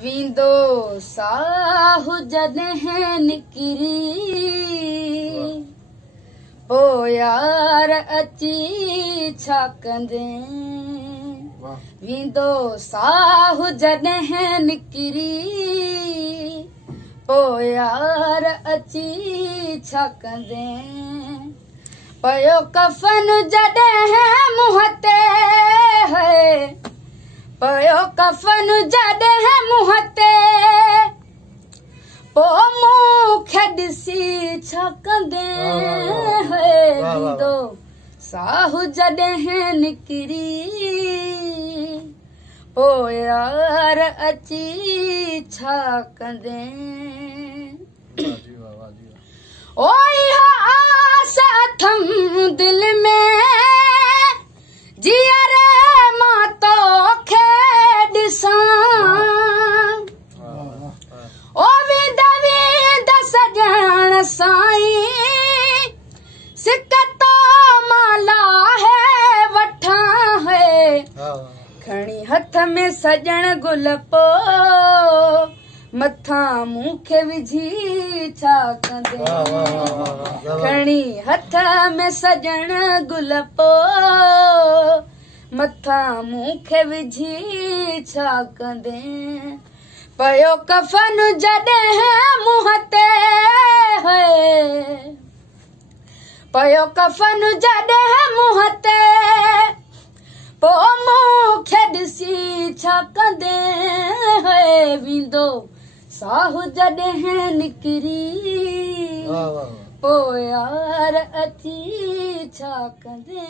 वींदो साहु जॾहिं निकिरी पोइ यार अची छा कंदे। वींदो साहु जॾहिं निकिरी पोइ यार अची छा कंदे। पयो कफन जॾहिं मुंहं ते है पयो कफन जॾहिं मुंहं ते पोइ मूंखे ॾिसी छा कंदे। वींदो साहु जॾहिं निकिरी पोइ यार अची छा कंदे। ओ इहा आस अथम दिल में जियर मां तोखे ॾिसां। ओ वींद वींद सॼण साईं सिक तो माला है वठां है। खणी हथ में सॼण गुल पो मथां मूंखे विझी छा कंदे। खणी हथ में सॼण गुल पो मथां मूंखे विझी छा कंदे। पयो कफन जॾहिं मुंहं ते है पयो कफन जॾहिं मुंहं ते पोइ मूंखे ॾिसी छा कंदे। वींदो साहु जॾहिं निकिरी पोइ यार अची छा कंदे।